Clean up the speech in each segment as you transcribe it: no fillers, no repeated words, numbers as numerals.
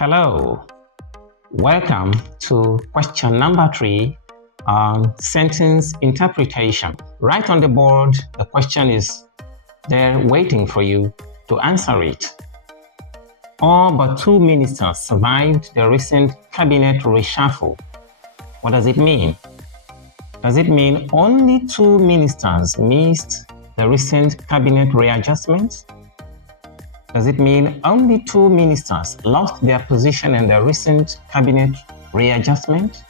Hello, welcome to question number 3 on sentence interpretation. Right on the board, the question is there waiting for you to answer it. All but 2 ministers survived the recent cabinet reshuffle. What does it mean? Does it mean only 2 ministers missed the recent cabinet readjustment? Does it mean only 2 ministers lost their position in the recent cabinet readjustment?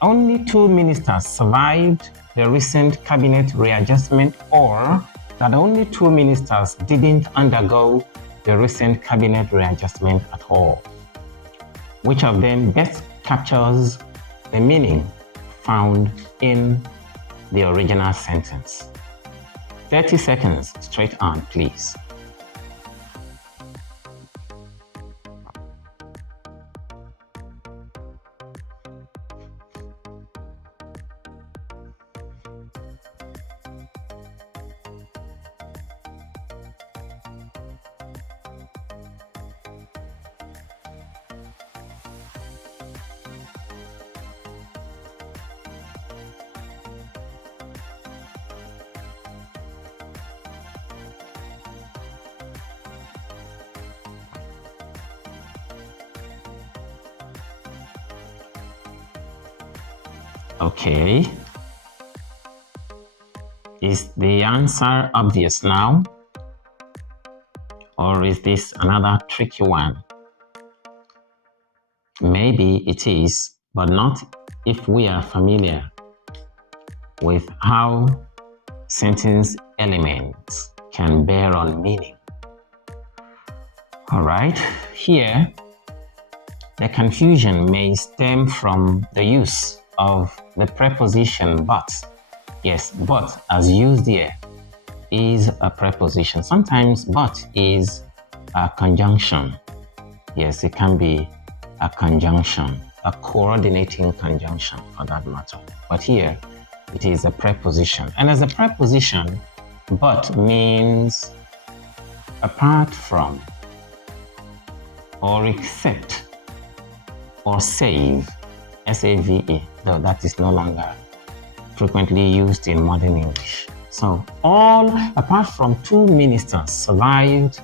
Only 2 ministers survived the recent cabinet readjustment, or that only 2 ministers didn't undergo the recent cabinet readjustment at all? Which of them best captures the meaning found in the original sentence? 30 seconds straight on, please. Okay. Is the answer obvious now? Or is this another tricky one? Maybe it is, but not if we are familiar with how sentence elements can bear on meaning. All right, here the confusion may stem from the use of the preposition but. Yes, but as used here is a preposition. Sometimes but is a conjunction. Yes, it can be a conjunction, a coordinating conjunction for that matter. But here it is a preposition. And as a preposition, but means apart from, or except, or save, S-A-V-E, though that is no longer frequently used in modern English. So all apart from 2 ministers survived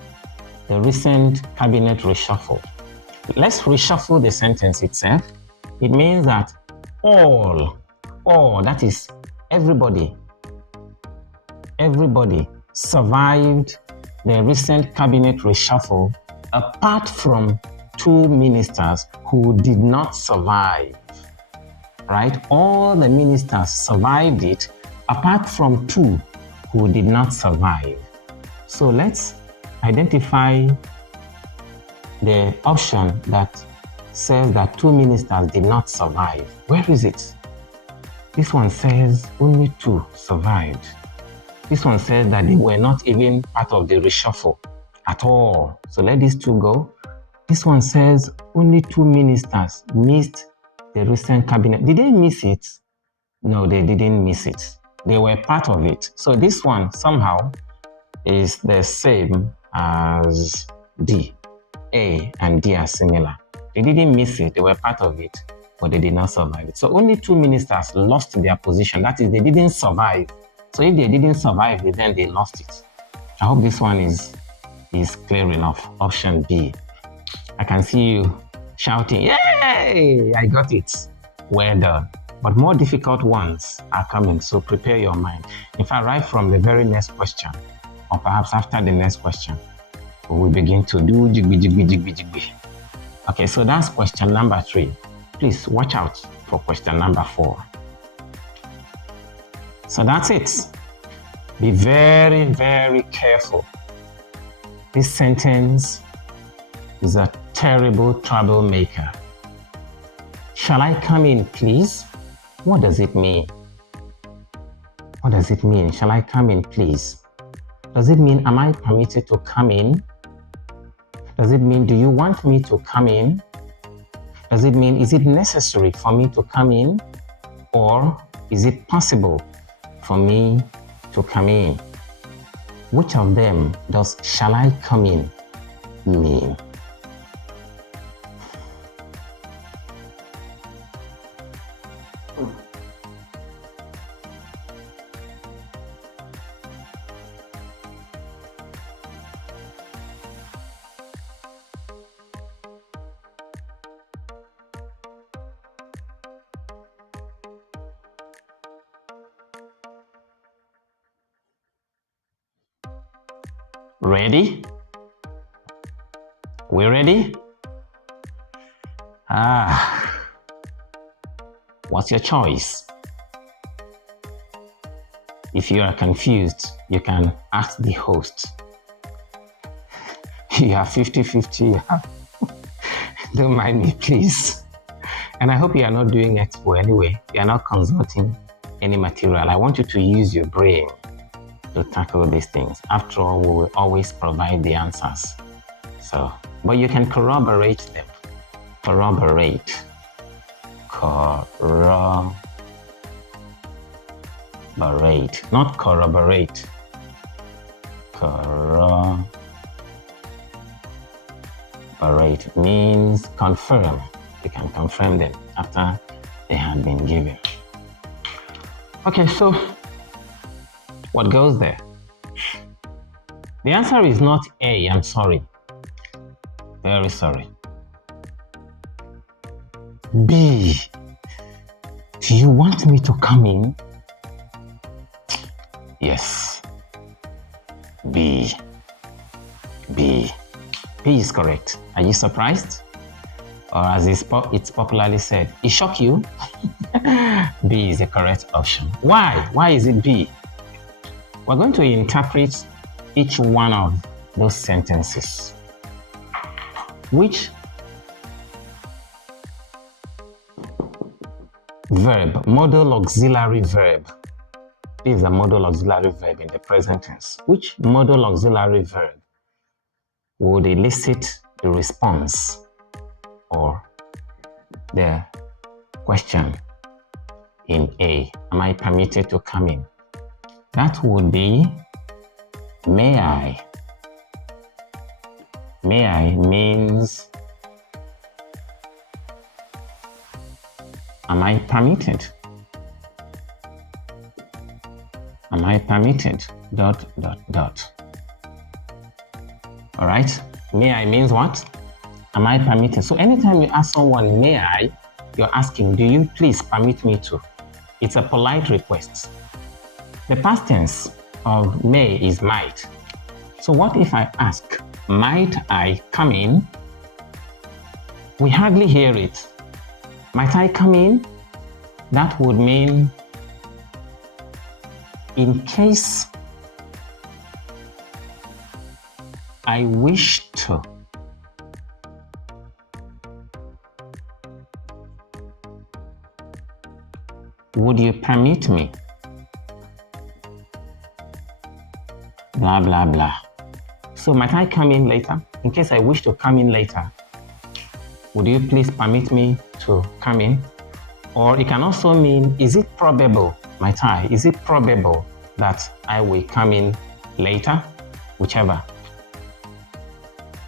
the recent cabinet reshuffle. Let's reshuffle the sentence itself. It means that all, that is everybody survived the recent cabinet reshuffle apart from 2 ministers who did not survive. Right? All the ministers survived it apart from 2 who did not survive. So let's identify the option that says that 2 ministers did not survive. Where is it? This one says only 2 survived. This one says that they were not even part of the reshuffle at all. So let these 2 go. This one says only 2 ministers missed the recent cabinet. Did they miss it? No, they didn't miss it. They were part of it. So this one somehow is the same as D. A and D are similar. They didn't miss it. They were part of it, but they did not survive it. So only 2 ministers lost their position. That is, they didn't survive. So if they didn't survive, then they lost it. I hope this one is clear enough. Option B. I can see you shouting, yay, I got it. Well done. But more difficult ones are coming, so prepare your mind. In fact, right from the very next question, or perhaps after the next question, we begin to do jigby. Okay, so that's question number 3. Please watch out for question number 4. So that's it. Be very, very careful. This sentence is a terrible troublemaker. Shall I come in, please? What does it mean? What does it mean? Shall I come in, please? Does it mean, am I permitted to come in? Does it mean, do you want me to come in? Does it mean, is it necessary for me to come in? Or is it possible for me to come in? Which of them does shall I come in mean? Ready? We ready? What's your choice? If you are confused, you can ask the host. You are 50-50. Don't mind me, please. And I hope you are not doing expo anyway. You are not consulting any material. I want you to use your brain to tackle these things. After all, we will always provide the answers. So, but you can corroborate them. Corroborate. Corroborate. Not corroborate. Corroborate means confirm. You can confirm them after they have been given. Okay, so what goes there? The answer is not A, I'm sorry. Very sorry. B. Do you want me to come in? Yes. B. B is correct. Are you surprised? Or as it's popularly said, it shocked you? B is the correct option. Why? Why is it B? We're going to interpret each one of those sentences. Which verb, modal auxiliary verb, this is a modal auxiliary verb in the present tense. Which modal auxiliary verb would elicit the response or the question in A? Am I permitted to come in? That would be may I. May I means am I permitted? Am I permitted? ... All right. May I means what? Am I permitted? So anytime you ask someone, may I, you're asking, do you please permit me to? It's a polite request. The past tense of may is might. So what if I ask, might I come in? We hardly hear it. Might I come in? That would mean in case I wish to. Would you permit me? Blah, blah, blah. So might I come in later? In case I wish to come in later, would you please permit me to come in? Or it can also mean, is it probable, might I? Is it probable that I will come in later? Whichever.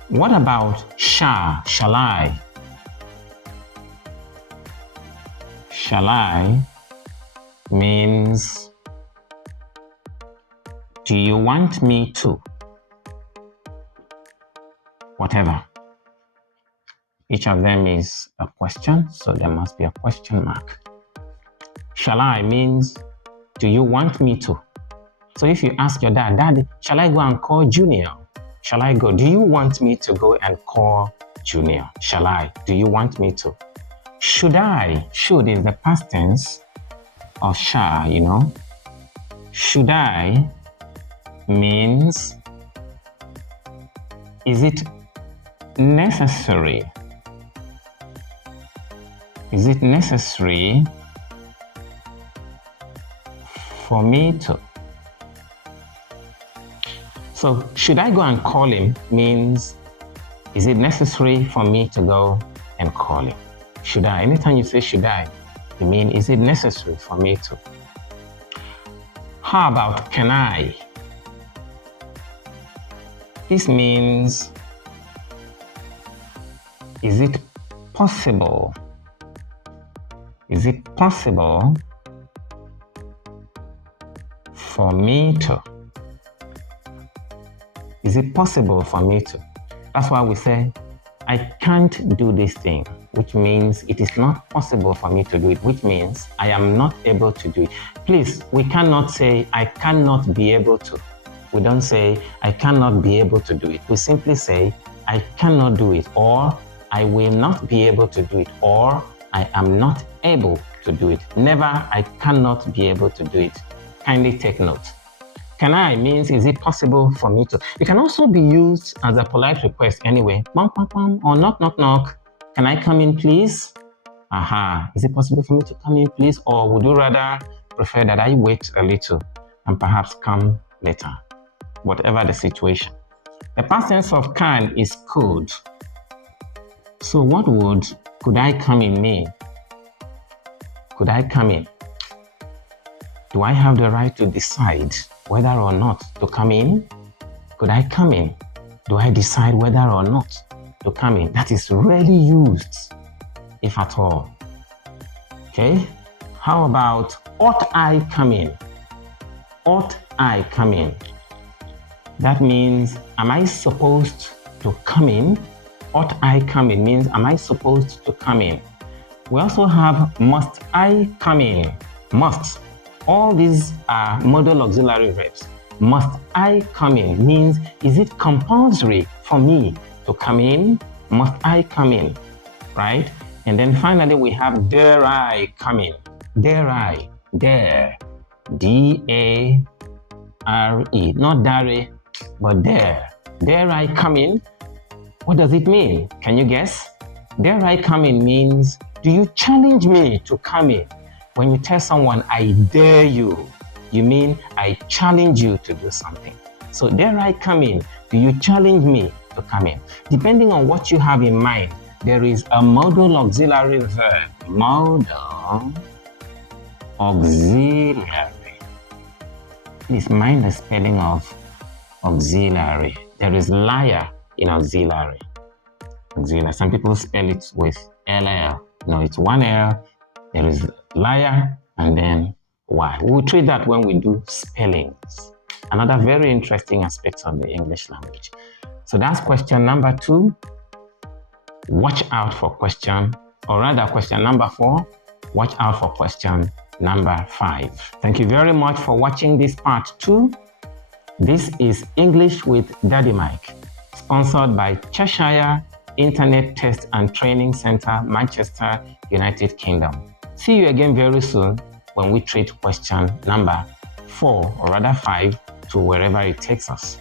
What about shall I? Shall I means, do you want me to? Whatever. Each of them is a question, so there must be a question mark. Shall I means, do you want me to? So if you ask your dad, Daddy, shall I go and call Junior? Shall I go? Do you want me to go and call Junior? Shall I? Do you want me to? Should I? Should is the past tense of shall, you know. Should I means, is it necessary? Is it necessary for me to? So, should I go and call him means, is it necessary for me to go and call him? Should I? Anytime you say should I, you mean, is it necessary for me to? How about can I? This means, is it possible? Is it possible for me to? Is it possible for me to? That's why we say, I can't do this thing, which means it is not possible for me to do it, which means I am not able to do it. Please, we cannot say, I cannot be able to. We don't say, I cannot be able to do it. We simply say, I cannot do it, or I will not be able to do it, or I am not able to do it. Never, I cannot be able to do it. Kindly take note. Can I means, is it possible for me to? It can also be used as a polite request anyway. Bam, bam, bam, or knock, knock, knock. Can I come in, please? Aha. Is it possible for me to come in, please? Or would you rather prefer that I wait a little and perhaps come later? Whatever the situation. The past tense of can is could. So what would could I come in mean? Could I come in? Do I have the right to decide whether or not to come in? Could I come in? Do I decide whether or not to come in? That is rarely used, if at all. Okay? How about ought I come in? Ought I come in? That means, am I supposed to come in? Ought I come in means, am I supposed to come in? We also have must I come in? Must. All these are modal auxiliary verbs. Must I come in means, is it compulsory for me to come in? Must I come in? Right? And then finally we have dare I come in. Dare I. Dare. D-A-R-E. Not dare, but dare. Dare I come in? What does it mean? Can you guess? Dare I come in means, do you challenge me to come in? When you tell someone, I dare you, you mean I challenge you to do something. So dare I come in? Do you challenge me to come in? Depending on what you have in mind, there is a modal auxiliary verb. Modal auxiliary. Please mind the spelling of auxiliary. There is liar in auxiliary. Auxiliary. Some people spell it with L-L. No, it's one L. There is liar and then Y. We'll treat that when we do spellings. Another very interesting aspect of the English language. So that's question number 2. Watch out for question, or rather question number 4. Watch out for question number 5. Thank you very much for watching this part 2. This is English with Daddy Mike, sponsored by Cheshire Internet Test and Training Center, Manchester, United Kingdom. See you again very soon when we treat question number 4, or rather 5, to wherever it takes us.